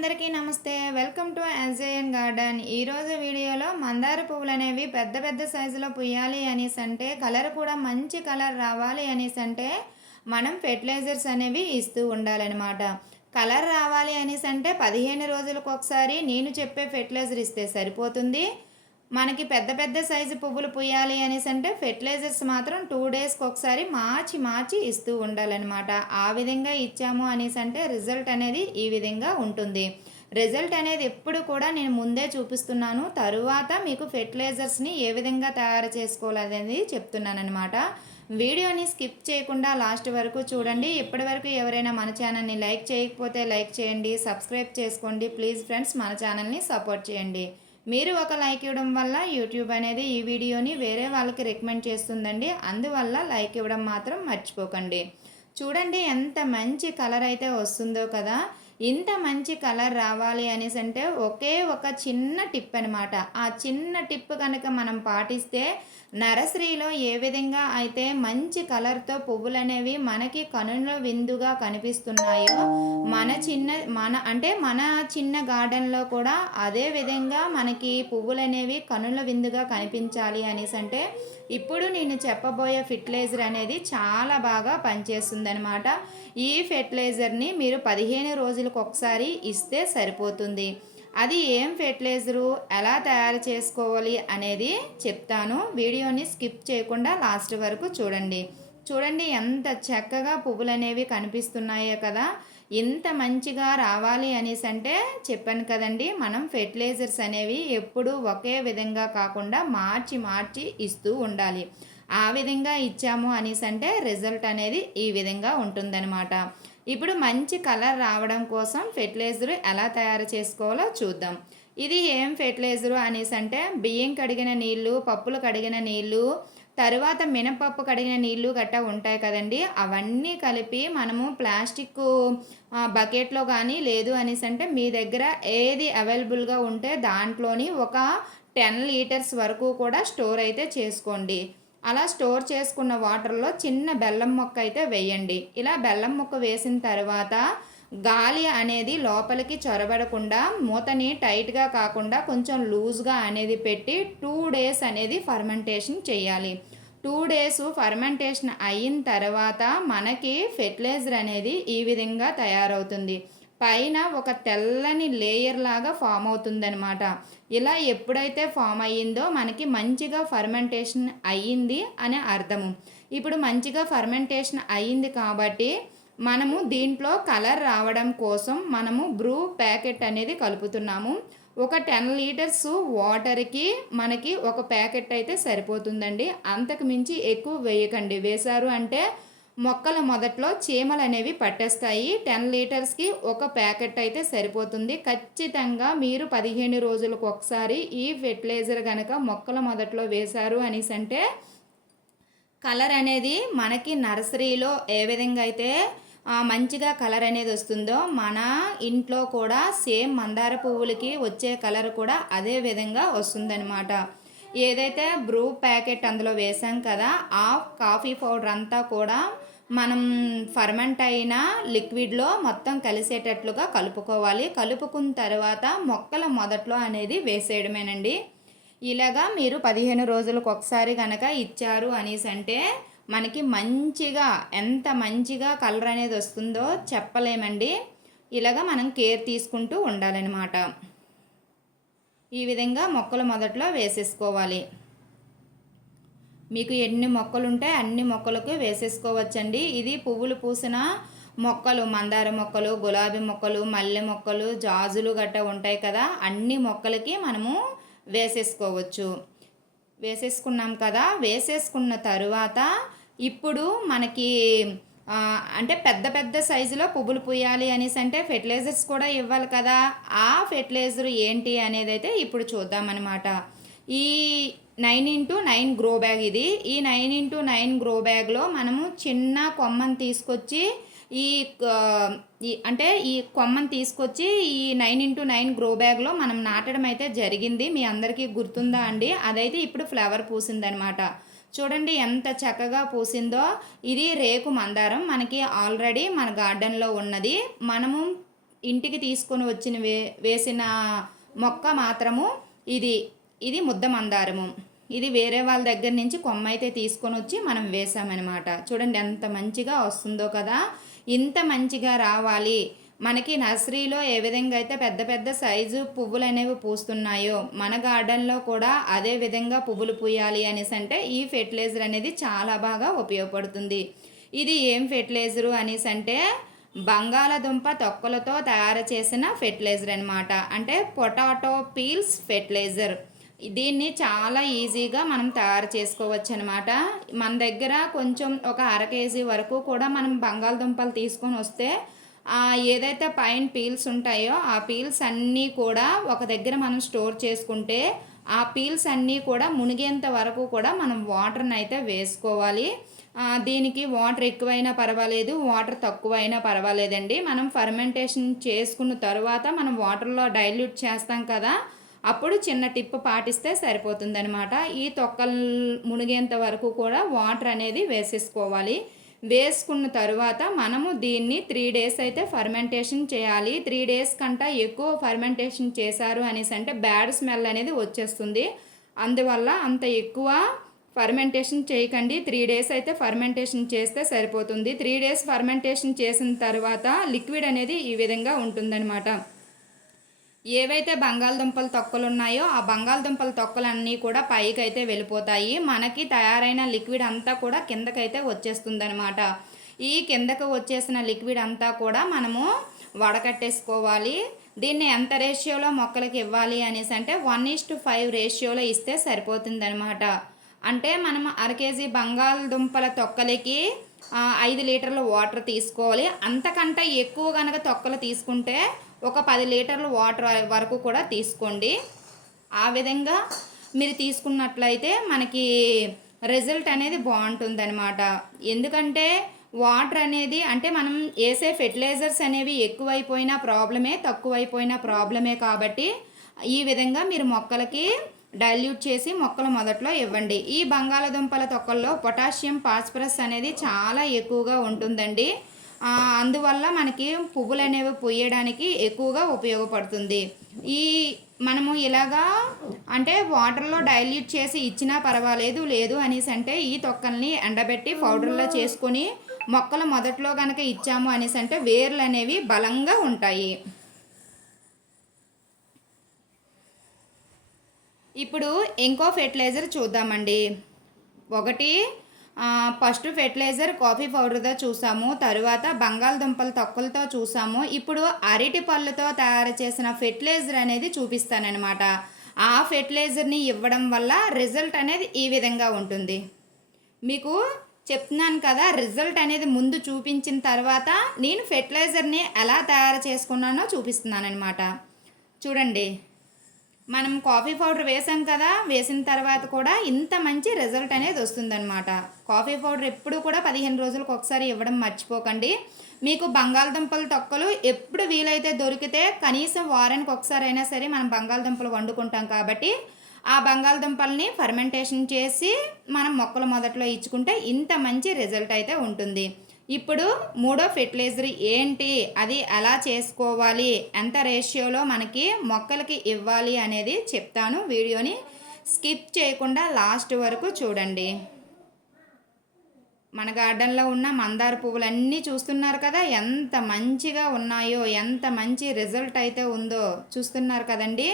అందరికీ నమస్తే. Welcome to SJN garden. ఈరోజు వీడియోలో మందార పువ్వులు అనేవి పెద్ద పెద్ద సైజులో పుయ్యాలి అనేసంటే, కలర్ కూడా మంచి కలర్ రావాలి అనేసంటే మనం ఫెర్టిలైజర్స్ అనేవి ఇస్తూ ఉండాలన్నమాట. కలర్ రావాలి అనేసంటే 15 రోజులకు ఒకసారి నేను చెప్పే ఫెర్టిలైజర్ ఇస్తే సరిపోతుంది. మనకి పెద్ద పెద్ద సైజు పువ్వులు పూయాలి అనేసంటే ఫెర్టిలైజర్స్ మాత్రం 2 డేస్కి ఒకసారి మార్చి మార్చి ఇస్తూ ఉండాలన్నమాట. ఆ విధంగా ఇచ్చాము అనేసంటే రిజల్ట్ అనేది ఈ విధంగా ఉంటుంది. రిజల్ట్ అనేది ఎప్పుడు కూడా నేను ముందే చూపిస్తున్నాను. తరువాత మీకు ఫెర్టిలైజర్స్ని ఏ విధంగా తయారు చేసుకోవాలనేది చెప్తున్నానమాట. వీడియోని స్కిప్ చేయకుండా లాస్ట్ వరకు చూడండి. ఇప్పటి వరకు ఎవరైనా మన ఛానల్ని లైక్ చేయకపోతే లైక్ చేయండి, సబ్స్క్రైబ్ చేసుకోండి. ప్లీజ్ ఫ్రెండ్స్, మన ఛానల్ని సపోర్ట్ చేయండి. మీరు ఒక లైక్ ఇవ్వడం వల్ల యూట్యూబ్ అనేది ఈ వీడియోని వేరే వాళ్ళకి రికమెండ్ చేస్తుందండి. అందువల్ల లైక్ ఇవ్వడం మాత్రం మర్చిపోకండి. చూడండి ఎంత మంచి కలర్ అయితే వస్తుందో కదా. ఇంత మంచి కలర్ రావాలి అనేసి అంటే ఒకే ఒక చిన్న టిప్ అనమాట. ఆ చిన్న టిప్ కనుక మనం పాటిస్తే నర్సరీలో ఏ విధంగా అయితే మంచి కలర్తో పువ్వులు అనేవి మనకి కనుల విందుగా కనిపిస్తున్నాయో మన చిన్న గార్డెన్లో కూడా అదే విధంగా మనకి పువ్వులు అనేవి కనుల విందుగా కనిపించాలి అనేసి అంటే ఇప్పుడు నేను చెప్పబోయే ఫెర్టిలైజర్ అనేది చాలా బాగా పనిచేస్తుందన్నమాట. ఈ ఫెర్టిలైజర్ని మీరు 15 రోజులకు ఒకసారి ఇస్తే సరిపోతుంది. అది ఏం ఫెర్టిలైజరు, ఎలా తయారు చేసుకోవాలి అనేది చెప్తాను. వీడియోని స్కిప్ చేయకుండా లాస్ట్ వరకు చూడండి. చూడండి ఎంత చక్కగా పువ్వులు అనేవి కనిపిస్తున్నాయో కదా. ఇంత మంచిగా రావాలి అనేసి అంటే చెప్పాను కదండి, మనం ఫెర్టిలైజర్స్ అనేవి ఎప్పుడూ ఒకే విధంగా కాకుండా మార్చి మార్చి ఇస్తూ ఉండాలి. ఆ విధంగా ఇచ్చాము అనేసి అంటే రిజల్ట్ అనేది ఈ విధంగా ఉంటుందన్నమాట. ఇప్పుడు మంచి కలర్ రావడం కోసం ఫెర్టిలైజర్ ఎలా తయారు చేసుకోవాలో చూద్దాం. ఇది ఏం ఫెర్టిలైజరు అనేసి అంటే బియ్యం కడిగిన నీళ్ళు, పప్పులు కడిగిన నీళ్ళు, తరువాత మినపప్పు కడిగిన నీళ్ళు గట్టా ఉంటాయి కదండి. అవన్నీ కలిపి మనము ప్లాస్టిక్ బకెట్లో కానీ లేదు అనేసి అంటే మీ దగ్గర ఏది అవైలబుల్గా ఉంటే దాంట్లోని ఒక 10 లీటర్స్ వరకు కూడా స్టోర్ అయితే చేసుకోండి. అలా స్టోర్ చేసుకున్న వాటర్లో చిన్న బెల్లం ముక్క అయితే వేయండి. ఇలా బెల్లం ముక్క వేసిన తర్వాత గాలి అనేది లోపలికి చొరబడకుండా మూతని టైట్గా కాకుండా కొంచెం లూజ్గా అనేది పెట్టి 2 డేస్ అనేది ఫర్మెంటేషన్ చేయాలి. 2 డేస్ ఫర్మెంటేషన్ అయిన తర్వాత మనకి ఫెర్టిలైజర్ అనేది ఈ విధంగా తయారవుతుంది. పైన ఒక తెల్లని లేయర్ లాగా ఫామ్ అవుతుందన్నమాట. ఇలా ఎప్పుడైతే ఫామ్ అయ్యిందో మనకి మంచిగా ఫర్మెంటేషన్ అయ్యింది అని అర్థము. ఇప్పుడు మంచిగా ఫర్మెంటేషన్ అయ్యింది కాబట్టి మనము దీంట్లో కలర్ రావడం కోసం మనము బ్రూ ప్యాకెట్ అనేది కలుపుతున్నాము. ఒక 10 లీటర్స్ వాటర్కి మనకి ఒక ప్యాకెట్ అయితే సరిపోతుందండి. అంతకు మించి ఎక్కువ వేయకండి. వేశారు అంటే మొక్కల మొదట్లో చీమలు అనేవి పట్టేస్తాయి. 10 లీటర్స్కి ఒక ప్యాకెట్ అయితే సరిపోతుంది. ఖచ్చితంగా మీరు 15 రోజులకు ఒకసారి ఈ ఫెర్టిలైజర్ కనుక మొక్కల మొదట్లో వేశారు అనేసి అంటే కలర్ అనేది మనకి నర్సరీలో ఏ విధంగా అయితే మంచిగా కలర్ అనేది వస్తుందో మన ఇంట్లో కూడా సేమ్ మందార పువ్వులకి వచ్చే కలర్ కూడా అదే విధంగా వస్తుందన్నమాట. ఏదైతే బ్రూ ప్యాకెట్ అందులో వేసాం కదా, ఆ కాఫీ పౌడర్ అంతా కూడా మనం ఫర్మెంట్ అయిన లిక్విడ్లో మొత్తం కలిసేటట్లుగా కలుపుకోవాలి. కలుపుకున్న తర్వాత మొక్కల మొదట్లో అనేది వేసేయడమేనండి. ఇలాగా మీరు 15 రోజులకు ఒకసారి కనుక ఇచ్చారు అనేసి అంటే మనకి మంచిగా ఎంత మంచిగా కలర్ అనేది వస్తుందో చెప్పలేమండి. ఇలాగా మనం కేర్ తీసుకుంటూ ఉండాలన్నమాట. ఈ విధంగా మొక్కల మొదట్లో వేసేసుకోవాలి. మీకు ఎన్ని మొక్కలు ఉంటే అన్ని మొక్కలకు వేసేసుకోవచ్చండి. ఇది పువ్వులు పూసిన మొక్కలు, మందార మొక్కలు, గులాబీ మొక్కలు, మల్లె మొక్కలు, జాజులు గట్టా ఉంటాయి కదా, అన్ని మొక్కలకి మనము వేసేసుకోవచ్చు. వేసేసుకున్నాం కదా. వేసేసుకున్న తరువాత ఇప్పుడు మనకి అంటే పెద్ద పెద్ద సైజులో పువ్వులు పూయాలి అనేసి అంటే ఫెర్టిలైజర్స్ కూడా ఇవ్వాలి కదా. ఆ ఫెర్టిలైజర్ ఏంటి అనేది అయితే ఇప్పుడు చూద్దామన్నమాట. ఈ 9x9 గ్రో బ్యాగ్ ఇది. ఈ 9x9 గ్రో బ్యాగ్లో మనము చిన్న కొమ్మని తీసుకొచ్చి ఈ కొమ్మని తీసుకొచ్చి ఈ 9x9 గ్రో బ్యాగ్లో మనం నాటడం అయితే జరిగింది. మీ అందరికీ గుర్తుందా అండి? అదైతే ఇప్పుడు ఫ్లవర్ పూసిందనమాట. చూడండి ఎంత చక్కగా పూసిందో. ఇది రేకు మందారం మనకి ఆల్రెడీ మన గార్డెన్లో ఉన్నది. మనము ఇంటికి తీసుకొని వచ్చిన వేసిన మొక్క మాత్రము ఇది ఇది ముద్ద మందారము. ఇది వేరే వాళ్ళ దగ్గర నుంచి కొమ్మ అయితే తీసుకొని వచ్చి మనం వేసామన్నమాట. చూడండి ఎంత మంచిగా వస్తుందో కదా. ఇంత మంచిగా రావాలి మనకి నర్సరీలో ఏ విధంగా అయితే పెద్ద పెద్ద సైజు పువ్వులు అనేవి పూస్తున్నాయో మన గార్డెన్లో కూడా అదే విధంగా పువ్వులు పూయాలి అనేసి అంటే ఈ ఫెర్టిలైజర్ అనేది చాలా బాగా ఉపయోగపడుతుంది. ఇది ఏం ఫెర్టిలైజరు అనేసి అంటే బంగాళదుంప తొక్కలతో తయారు చేసిన ఫెర్టిలైజర్ అనమాట. అంటే పొటాటో పీల్స్ ఫెర్టిలైజర్. దీన్ని చాలా ఈజీగా మనం తయారు చేసుకోవచ్చు అనమాట. మన దగ్గర కొంచెం ఒక 1/2 కేజీ వరకు కూడా మనం బంగాళదుంపలు తీసుకొని వస్తే ఏదైతే పైన పీల్స్ ఉంటాయో ఆ పీల్స్ అన్నీ కూడా ఒక దగ్గర మనం స్టోర్ చేసుకుంటే ఆ పీల్స్ అన్నీ కూడా మునిగేంత వరకు కూడా మనం వాటర్ని అయితే వేసుకోవాలి. దీనికి వాటర్ ఎక్కువైనా పర్వాలేదు, వాటర్ తక్కువైనా పర్వాలేదండి. మనం ఫర్మెంటేషన్ చేసుకున్న తర్వాత మనం వాటర్లో డైల్యూట్ చేస్తాం కదా, అప్పుడు చిన్న టిప్ పాటిస్తే సరిపోతుందనమాట. ఈ తొక్కలు మునిగేంత వరకు కూడా వాటర్ అనేది వేసేసుకోవాలి. వేసుకున్న తర్వాత మనము దీన్ని 3 డేస్ అయితే ఫర్మెంటేషన్ చేయాలి. 3 డేస్ కంటే ఎక్కువ ఫర్మెంటేషన్ చేశారు అనేసి అంటే బ్యాడ్ స్మెల్ అనేది వచ్చేస్తుంది. అందువల్ల అంత ఎక్కువ ఫర్మెంటేషన్ చేయకండి. 3 డేస్ అయితే ఫర్మెంటేషన్ చేస్తే సరిపోతుంది. 3 డేస్ ఫర్మెంటేషన్ చేసిన తర్వాత లిక్విడ్ అనేది ఈ విధంగా ఉంటుందన్నమాట. ఏవైతే బంగాళదుంపల తొక్కలు ఉన్నాయో ఆ బంగాళదుంపల తొక్కలన్నీ కూడా పైకి అయితే వెళ్ళిపోతాయి. మనకి తయారైన లిక్విడ్ అంతా కూడా కిందకైతే వచ్చేస్తుంది అనమాట. ఈ కిందకు వచ్చేసిన లిక్విడ్ అంతా కూడా మనము వడకట్టేసుకోవాలి. దీన్ని ఎంత రేషియోలో మొక్కలకి ఇవ్వాలి అనేసి అంటే 1:5 రేషియోలో ఇస్తే సరిపోతుంది అనమాట. అంటే మనం 1/2 కేజీ బంగాళదుంపల తొక్కలకి 5 లీటర్ల వాటర్ తీసుకోవాలి. అంతకంటే ఎక్కువ కనుక తొక్కలు తీసుకుంటే ఒక 10 లీటర్ల వాటర్ వరకు కూడా తీసుకోండి. ఆ విధంగా మీరు తీసుకున్నట్లయితే మనకి రిజల్ట్ అనేది బాగుంటుందన్నమాట. ఎందుకంటే వాటర్ అనేది అంటే మనం వేసే ఫెర్టిలైజర్స్ అనేవి ఎక్కువైపోయినా ప్రాబ్లమే, తక్కువైపోయినా ప్రాబ్లమే. కాబట్టి ఈ విధంగా మీరు మొక్కలకి డైల్యూట్ చేసి మొక్కల మొదట్లో ఇవ్వండి. ఈ బంగాళదుంపల తొక్కల్లో పొటాషియం, ఫాస్ఫరస్ అనేది చాలా ఎక్కువగా ఉంటుందండి. అందువల్ల మనకి పువ్వులు అనేవి పూయడానికి ఎక్కువగా ఉపయోగపడుతుంది. ఈ మనము ఇలాగా అంటే వాటర్లో డైల్యూట్ చేసి ఇచ్చినా పర్వాలేదు, లేదు అనేసి అంటే ఈ తొక్కల్ని ఎండబెట్టి పౌడర్లో చేసుకొని మొక్కల మొదట్లో కనుక ఇచ్చాము అనేసి అంటే వేర్లు అనేవి బలంగా ఉంటాయి. ఇప్పుడు ఇంకో ఫెర్టిలైజర్ చూద్దామండి. ఒకటి ఫస్ట్ ఫెర్టిలైజర్ కాఫీ పౌడర్తో చూసాము, తరువాత బంగాళదుంపల తొక్కలతో చూసాము. ఇప్పుడు అరటి పళ్ళతో తయారు చేసిన ఫెర్టిలైజర్ అనేది చూపిస్తానన్నమాట. ఆ ఫెర్టిలైజర్ని ఇవ్వడం వల్ల రిజల్ట్ అనేది ఈ విధంగా ఉంటుంది. మీకు చెప్తున్నాను కదా, రిజల్ట్ అనేది ముందు చూపించిన తర్వాత నేను ఫెర్టిలైజర్ని ఎలా తయారు చేసుకున్నానో చూపిస్తున్నాను అనమాట. చూడండి, మనం కాఫీ పౌడర్ వేసాం కదా, వేసిన తర్వాత కూడా ఇంత మంచి రిజల్ట్ అనేది వస్తుందన్నమాట. కాఫీ పౌడర్ ఎప్పుడు కూడా 15 రోజులకు ఒకసారి ఇవ్వడం మర్చిపోకండి. మీకు బంగాళదుంపల తొక్కలు ఎప్పుడు వీలైతే దొరికితే కనీసం వారానికి ఒకసారి అయినా సరే మనం బంగాళదుంపలు వండుకుంటాం కాబట్టి ఆ బంగాళదుంపల్ని ఫర్మెంటేషన్ చేసి మనం మొక్కల మొదట్లో ఇచ్చుకుంటే ఇంత మంచి రిజల్ట్ అయితే ఉంటుంది. ఇప్పుడు మూడో ఫెర్టిలైజర్ ఏంటి, అది ఎలా చేసుకోవాలి, ఎంత రేషియోలో మనకి మొక్కలకి ఇవ్వాలి అనేది చెప్తాను. వీడియోని స్కిప్ చేయకుండా లాస్ట్ వరకు చూడండి. మన గార్డెన్లో ఉన్న మందార పువ్వులన్నీ చూస్తున్నారు కదా, ఎంత మంచిగా ఉన్నాయో, ఎంత మంచి రిజల్ట్ అయితే ఉందో చూస్తున్నారు కదండి.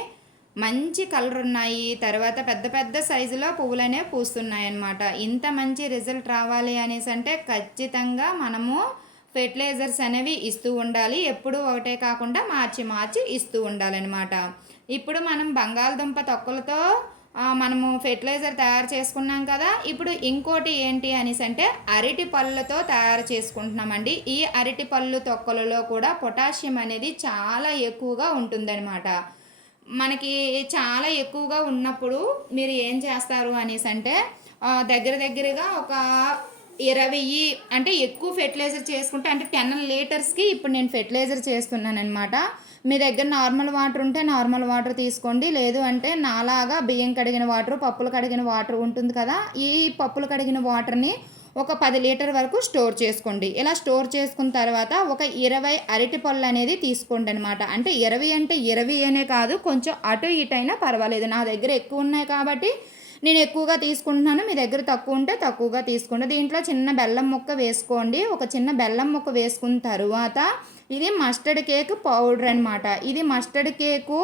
మంచి కలర్ ఉన్నాయి, తర్వాత పెద్ద పెద్ద సైజులో పువ్వులనే పూస్తున్నాయి అన్నమాట. ఇంత మంచి రిజల్ట్ రావాలి అనేసి అంటే ఖచ్చితంగా మనము ఫెర్టిలైజర్స్ అనేవి ఇస్తూ ఉండాలి. ఎప్పుడు ఒకటే కాకుండా మార్చి మార్చి ఇస్తూ ఉండాలన్నమాట. ఇప్పుడు మనం బంగాళదుంప తొక్కలతో మనము ఫెర్టిలైజర్ తయారు చేసుకున్నాం కదా. ఇప్పుడు ఇంకోటి ఏంటి అనేసి అంటే అరటి పళ్ళతో తయారు చేసుకుంటున్నామండి. ఈ అరటి పళ్ళు తొక్కలలో కూడా పొటాషియం అనేది చాలా ఎక్కువగా ఉంటుందన్నమాట. మనకి చాలా ఎక్కువగా ఉన్నప్పుడు మీరు ఏం చేస్తారు అనేసి అంటే దగ్గరగా ఒక 20 అంటే ఎక్కువ ఫెర్టిలైజర్ చేసుకుంటే అంటే 10 లీటర్స్కి ఇప్పుడు నేను ఫెర్టిలైజర్ చేస్తున్నాను అనమాట. మీ దగ్గర నార్మల్ వాటర్ ఉంటే నార్మల్ వాటర్ తీసుకోండి, లేదు అంటే నాలాగా బియ్యం కడిగిన వాటర్, పప్పులు కడిగిన వాటర్ ఉంటుంది కదా, ఈ పప్పులు కడిగిన వాటర్ని ఒక 10 లీటర్ వరకు స్టోర్ చేసుకోండి. ఇలా స్టోర్ చేసుకున్న తర్వాత ఒక 20 అరటిపళ్ళు అనేది తీసుకోండి అనమాట. అంటే 20 అంటే 20 అనే కాదు, కొంచెం అటు ఇటు అయినా పర్వాలేదు. నా దగ్గర ఎక్కువ ఉన్నాయి కాబట్టి నేను ఎక్కువగా తీసుకుంటున్నాను. మీ దగ్గర తక్కువ ఉంటే తక్కువగా తీసుకోండి. దీంట్లో చిన్న బెల్లం ముక్క వేసుకోండి. ఒక చిన్న బెల్లం ముక్క వేసుకున్న తర్వాత ఇది మస్టర్డ్ కేక్ పౌడర్ అనమాట. ఇది మస్టర్డ్ కేకు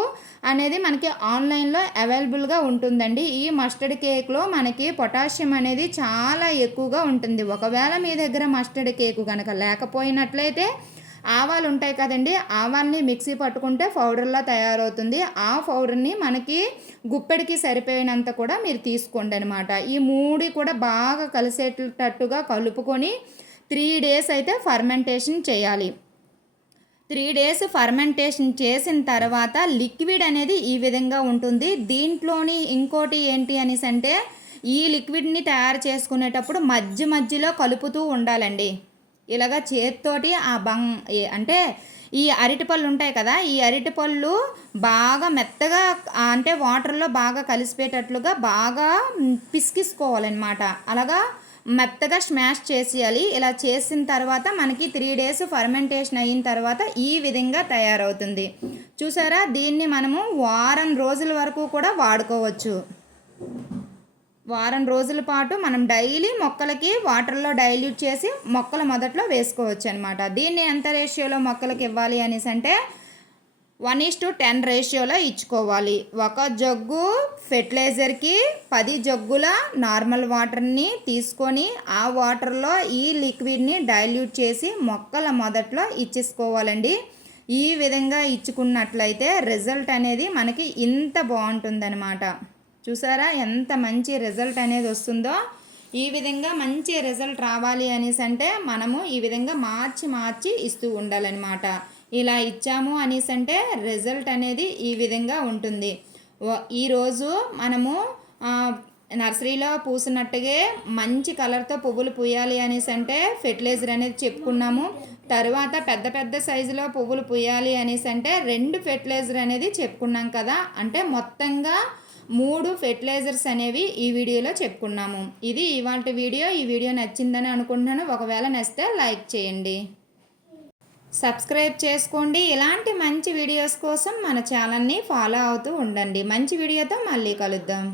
అనేది మనకి ఆన్లైన్లో అవైలబుల్గా ఉంటుందండి. ఈ మస్టర్డ్ కేక్లో మనకి పొటాషియం అనేది చాలా ఎక్కువగా ఉంటుంది. ఒకవేళ మీ దగ్గర మస్టర్డ్ కేకు కనుక లేకపోయినట్లయితే ఆవాలు ఉంటాయి కదండి, ఆవాల్ని మిక్సీ పట్టుకుంటే పౌడర్లా తయారవుతుంది. ఆ పౌడర్ని మనకి గుప్పెడికి సరిపోయినంత కూడా మీరు తీసుకోండి అనమాట. ఈ 3 కూడా బాగా కలిసేటట్టుగా కలుపుకొని 3 డేస్ అయితే ఫర్మెంటేషన్ చేయాలి. 3 డేస్ ఫర్మెంటేషన్ చేసిన తర్వాత లిక్విడ్ అనేది ఈ విధంగా ఉంటుంది. దీంట్లోని ఇంకోటి ఏంటి అనేసి అంటే ఈ లిక్విడ్ని తయారు చేసుకునేటప్పుడు మధ్యలో కలుపుతూ ఉండాలండి. ఇలాగ చేత్తోటి అంటే ఈ అరటిపళ్ళు ఉంటాయి కదా, ఈ అరటిపళ్ళు బాగా మెత్తగా అంటే వాటర్లో బాగా కలిసిపోయేటట్లుగా బాగా పిసికిసుకోవాలన్నమాట. అలాగా మెత్తగా స్మాష్ చేసేయాలి. ఇలా చేసిన తర్వాత మనకి 3 డేస్ ఫర్మెంటేషన్ అయిన తర్వాత ఈ విధంగా తయారవుతుంది. చూసారా, దీన్ని మనము వారం రోజుల వరకు కూడా వాడుకోవచ్చు. వారం రోజుల పాటు మనం డైలీ మొక్కలకి వాటర్లో డైల్యూట్ చేసి మొక్కల మొదట్లో వేసుకోవచ్చు అనమాట. దీన్ని ఎంత రేషియోలో మొక్కలకి ఇవ్వాలి అనేసి అంటే 1:10 రేషియోలో ఇచ్చుకోవాలి. ఒక జగ్గు ఫెర్టిలైజర్కి 10 జగ్గుల నార్మల్ వాటర్ని తీసుకొని ఆ వాటర్లో ఈ లిక్విడ్ని డైల్యూట్ చేసి మొక్కల మొదట్లో ఇచ్చేసుకోవాలండి. ఈ విధంగా ఇచ్చుకున్నట్లయితే రిజల్ట్ అనేది మనకి ఇంత బాగుంటుందన్నమాట. చూసారా ఎంత మంచి రిజల్ట్ అనేది వస్తుందో. ఈ విధంగా మంచి రిజల్ట్ రావాలి అనేసి అంటే మనము ఈ విధంగా మార్చి ఇస్తూ ఉండాలన్నమాట. ఇలా ఇచ్చాము అనేసి అంటే రిజల్ట్ అనేది ఈ విధంగా ఉంటుంది. ఈరోజు మనము నర్సరీలో పూసినట్టుగా మంచి కలర్తో పువ్వులు పూయాలి అనేసి అంటే ఫెర్టిలైజర్ అనేది చెప్పుకున్నాము. తర్వాత పెద్ద సైజులో పువ్వులు పూయాలి అనేసి అంటే 2 ఫెర్టిలైజర్ అనేది చెప్పుకున్నాం కదా. అంటే మొత్తంగా 3 ఫెర్టిలైజర్స్ అనేవి ఈ వీడియోలో చెప్పుకున్నాము. ఇది ఇవాల్టి వీడియో. ఈ వీడియో నచ్చిందని అనుకుంటున్నాను. ఒకవేళ నచ్చితే లైక్ చేయండి, సబ్స్క్రైబ్ చేసుకోండి. ఇలాంటి మంచి వీడియోస్ కోసం మన ఛానల్ని ఫాలో అవుతూ ఉండండి. మంచి వీడియోతో మళ్ళీ కలుద్దాం.